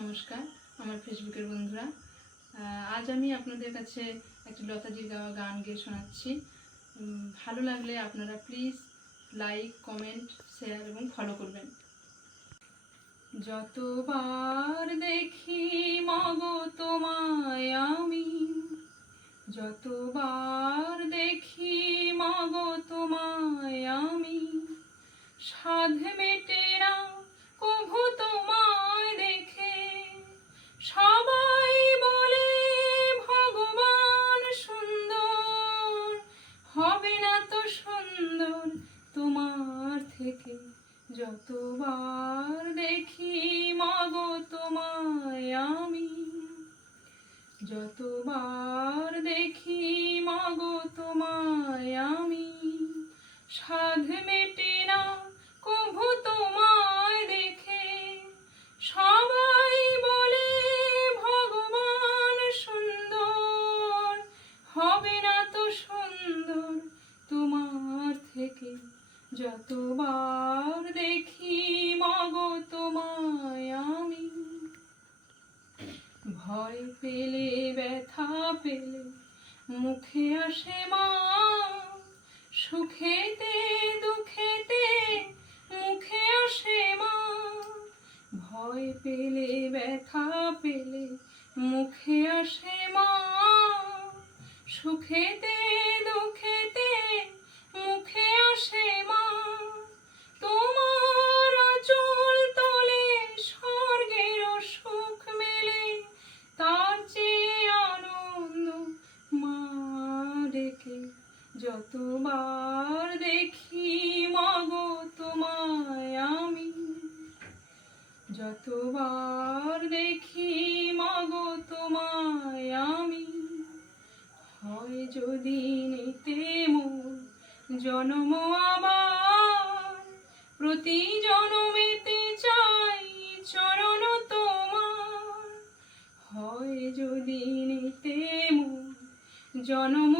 নমস্কার আমার ফেসবুকের বন্ধুরা। আজ আমি আপনাদের কাছে একটি লতাজির গাওয়া গান গেয়ে শোনাচ্ছি। ভালো লাগলে আপনারা প্লিজ লাইক, কমেন্ট, শেয়ার এবং ফলো করবেন। যতবার দেখি মাগো তোমায় আমি, যতবার দেখি মাগো তোমায় আমি, সাধ মেটে না কভু তোমায় দেখে। সবাই বলে ভগবান সুন্দর, হবে না তো সুন্দর তোমার থেকে। যতবার দেখি মাগো তোমায় আমি, যতবার দেখি মাগো তোমায় আমি, সাধ মেটে না কভু তোমায় দেখে। সবাই বলে ভগবান সুন্দর, হবে না তো সুন্দর তোমার থেকে। যতবার দেখি মাগো তোমায় আমি, ভয় পেলে ব্যথা পেলে মুখে আসে মা, সুখেতে দুঃখেতে মুখে আসে মা। ভয় পেলে ব্যথা পেলে মুখে আসে মা, সুখেতে দুঃখেতে মুখে আসে মা। তোমার আঁচল তলে স্বর্গের সুখ মেলে, তার চেয়ে আনন্দ মা ডেকে। যতবার দেখি মাগো তোমায় আমি, যতবার দেখি মাগো তোমায় আমি, হয় যদি নিতে মোর জন্ম আবার, প্রতি জন্মেতে চাই চরণ তোমার। হয় যদি নিতে মোর জন্ম